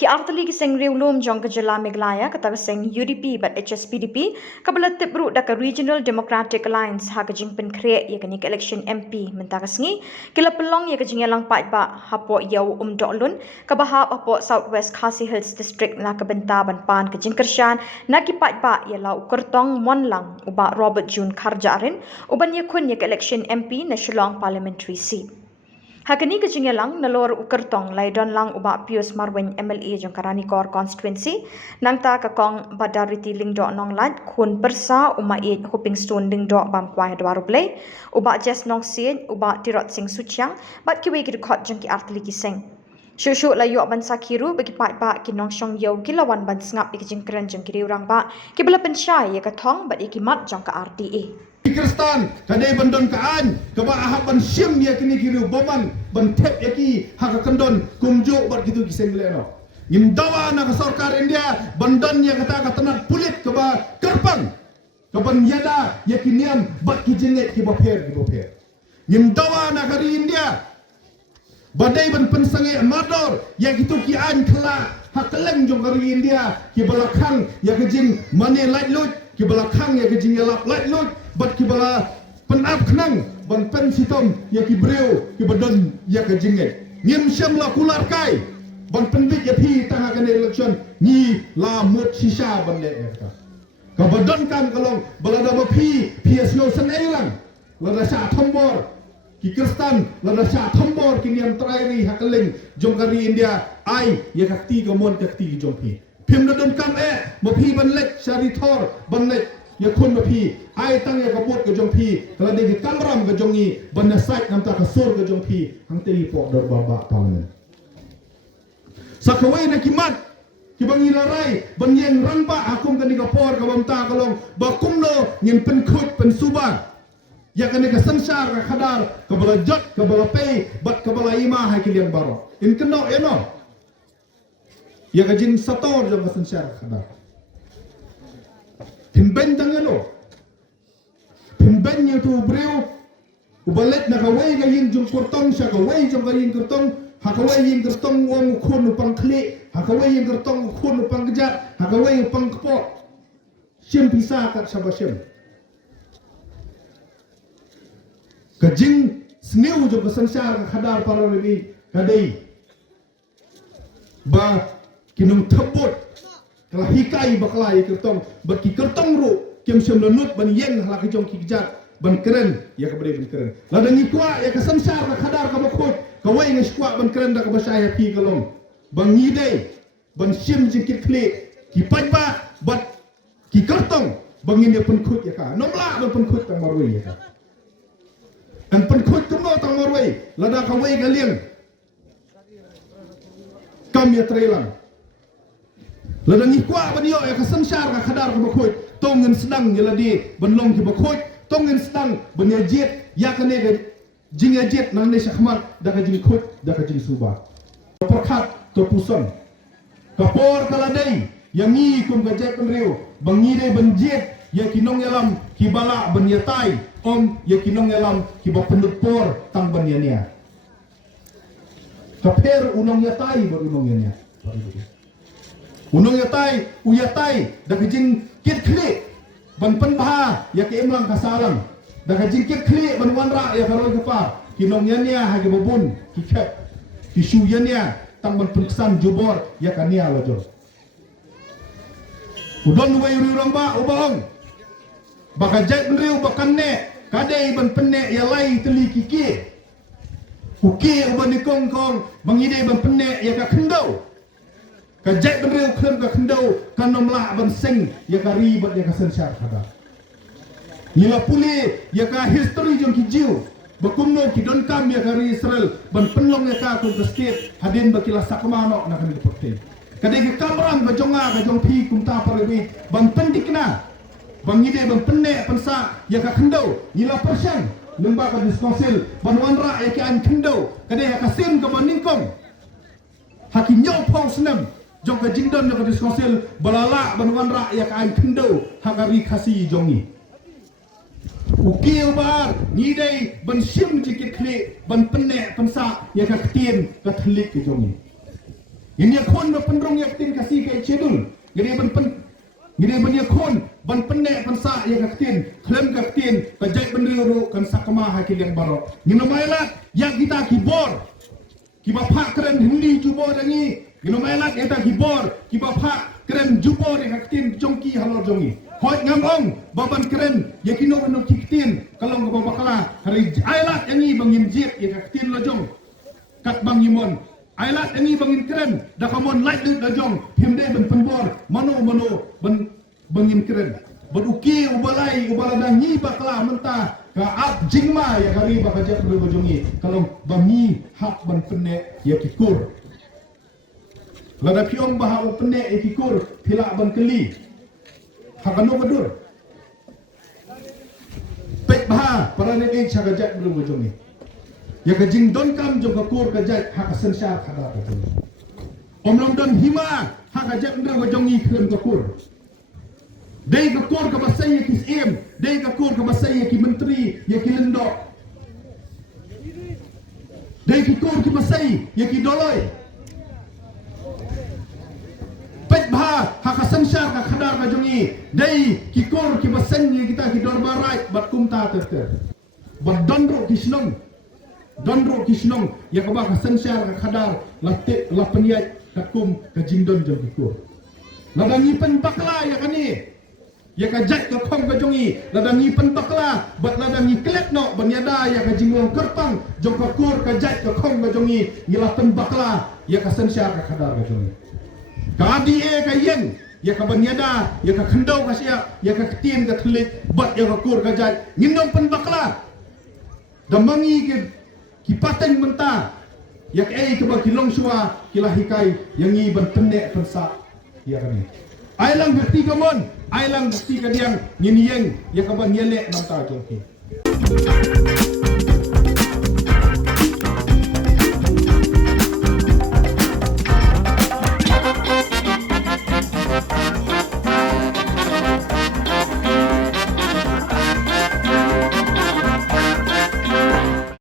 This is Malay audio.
Ki artali ki seng riulum jong ke jela Meghalaya kata ke seng UDP but HSPDP kabela tibru da ke Regional Democratic Alliance ha ke jingpen kre ye ke ni ke election MP menta ke sengi kila pelong ye ke jingelang pat ba hapo yau dolun ke bahap hapo Southwest Khasi Hills District la ke benta ban pan ke jingkershan na ki pat ba ye la ukertong monlang uba Robert June Karjarin uban ye kun ye ke election MP na Shillong Parliamentary Seat. Hakani ke jingelang nalor ukertong laidon lang uba Pius Marwin MLA jong Karani Kor constituency nangta ka kong badariti lingdo nong lat kun persa uma e hoping stone lingdo bam kwai dwaru play uba jes nong sid uba tirot sing suchiang bat ki we ki khot jong ki artli ki seng Shushu la yo ban sakiru bagi pat ba ki nong shong yo ki lawan ban ngap ki jingkran jong ki riurang ba ki bela pensyai ya ka thong bat ki mat jong ka RDA Kristan kadai bandon kaan kaba ahab ban sim ya kini kiri boman ban tep ya ki hak kendon kumjo bat gitu kiseng leno ngim dawa na ka sarkar India bandon ya kata katanat pulit kaba kerpang kaban yada ya kiniam bat ki jenget ki boper ngim dawa na kari India badai ban pensange mador ya gitu ki an kala hakeleng jong kari India ki balakang ya kejing mane light lut ki balakang ya kejing yalap light lut bat ki bala penap kenang ban pen sitom ya ki breu ki badon ya ka jinget ngim syam la kular kai ban penbit ya pi tanga kan election ni la mut sisa ban le ka badon kam kalong bala da pi PSO san elang la da sa thombor ki kristan la da sa thombor ki niam trairi hakeleng jongkari India ai ya ka ti ka mon ka ti jong pi pim da don kam mo pi ban lek sari thor ban lek ya kun ma pi ai tang ya kabut ke jong pi kala de kamram ke jongi bana site nam ta ka sur ke jong pi hang te po dor ba ba parliament sakawai na kimat ki bangi larai ban yen rang ba akum kan ka por ka bam ta kalong ba kumno ngin pen khut pen suba ya kan ka sansar ka khadar ka bala jot ka bala pe bat ka bala ima ha ki lian baro in keno eno ya ka jin sator jong ka sansar khadar Pimben tangalo. Pimben niya tu breu. Ubalit na kaway gayin jong kurtong siya kaway jong gayin kurtong. Hakaway yung kurtong uang ukun upang kli. Hakaway yung kurtong ukun upang kejat. Hakaway upang kepot. Siyem pisah kat siya ba siyem. Kajing sniw jong kasansar kadar para lebih kadai. Ba kinong tebut. Kalau hikai baklai kertong berki kertong ru kem sem lenut ban yen hala ke jong ki jat ban keren ya ka bre ban keren la da ni kwa ya ka sansar ka khadar ka bakhut ka wai ngi kwa ban keren da ka basaya pi kalong ban ni dei ban sim jingkit kle ki pajba bat ki kertong ban ni pen khut ya ka nomla ban pen khut tang marwai ya ka an pen khut kum tang marwai la da ka wai ka lieng kam ya trelang Ladang ikwa banyo ya kasansar ka khadar ka bakhut tongen sedang ya ladi banlong ki bakhut tongen sedang banya jet ya kane ga jinga jet nang ne shahmat da ka jing khut da ka jing suba perkhat to puson kapor kaladai yang ni kum ga jet penriu bangi de banjet ya kinong yalam ki bala banya tai om ya kinong yalam ki ba pendupor tang banya nia kaper unong ya tai bar unong ya nia Unong yatai, uyatai, dah kejing kit klik, ban penbah, ya ke emlang kasalang, dah kejing kit klik, ban wanra, ya karoi kepa, kinong yania hagi babun, kiket, kisu yania, tang ban periksan jubor, ya kania lajor. Udon nuwai urang ba, ubahong, baka jait benriu, bakan ne, kadai ban penne, ya lai teli kiki, uki uban nikong kong, bangide ban penne, ya ka kendau. Kajak benriu klem ka kendau kanom la ban seng ya ka ribet ya ka sensar kada. Nila puli ya ka history jong ki jiu. Bakumno ki don kam ya ka Israel ban penlong ya ka ku state hadin bakila sakmano na kan dipote. Kadai ki kamram ba jonga ka jong pi kum ta parewi ban pendikna. Bang ide ban penne pensa ya ka kendau nila persen lemba ka diskonsil ban wanra ya ki an kendau kadai ya ka sin ka ban ningkong. Hakim nyau pau senam jong ka jingdon ka diskonsil balala ban wanra ya ka an kendau hakari khasi jongi uki ubar ni dei ban sim jikit kli ban penne pensa ya ka ktien ka thlik ke jongi Ini kon ba pendrong yak tin kasih kai cedul. Gede ban ya kon ban penne pan sa ya kaktin klem kaktin kajai benriru kan sakama hakil yang barok. Ngino mailat yak kita kibor. Kiba pak keren hindi jubor dangi. Ngino mailat eta kibor kiba pak keren jubor ya kaktin jongki halor jongi. Hoi ngamong baban keren yakino no kiktin kalong ko bakala hari ailat yangi bangin jip ya kaktin lojong kat bang yimon ailat yangi bangin keren dakamon light dut lojong himde ben penbor mano ben bangin keren beruki ubalai ubaladang ni bakala menta ka ab jingma ya hari bakaja lojongi kalong bangi hak ban penne ya kikur lada piong baha penne ya kikur pila ban keli hakano badur pek baha para nege chagajat bru jomi ya kajing don kam jo kakur kajat hakasan sya khada betul omlom don hima hakajat bru jomi krem kakur dei kakur ka basai ki im dei kakur ka basai ki menteri ya ki lendok dei kakur ki basai ya ki doloi pet bah hakasan syar ka khadar ka jongi dei kikor ki basen ni kita ki dor barai bat kumta ter bat dondro kisnong ya ka ba hasan syar ka khadar latte la peniat ka kum ka jingdon jo kikor ladangi pen bakla ya kani ya ka jat ka khom ka jongi ladangi pen bakla bat ladangi klet no banyada ya ka jinglong kerpang jo ka kur ka jat ka khom ka jongi ngila pen bakla ya ka san syar ka khadar ka jongi Kadi ka yen ya ka banyada ya ka khandau ka sia ya ka ketien ka thlik bat ya ka kur ka jai ngindong pen bakla damangi ke kipateng menta ya ka ei ka ba kilong suwa kilahikai yang i ban tenne persa ya ka ni ailang bukti kamon ailang bukti ka diang ngin yeng ya ka ban yele nam ta jongki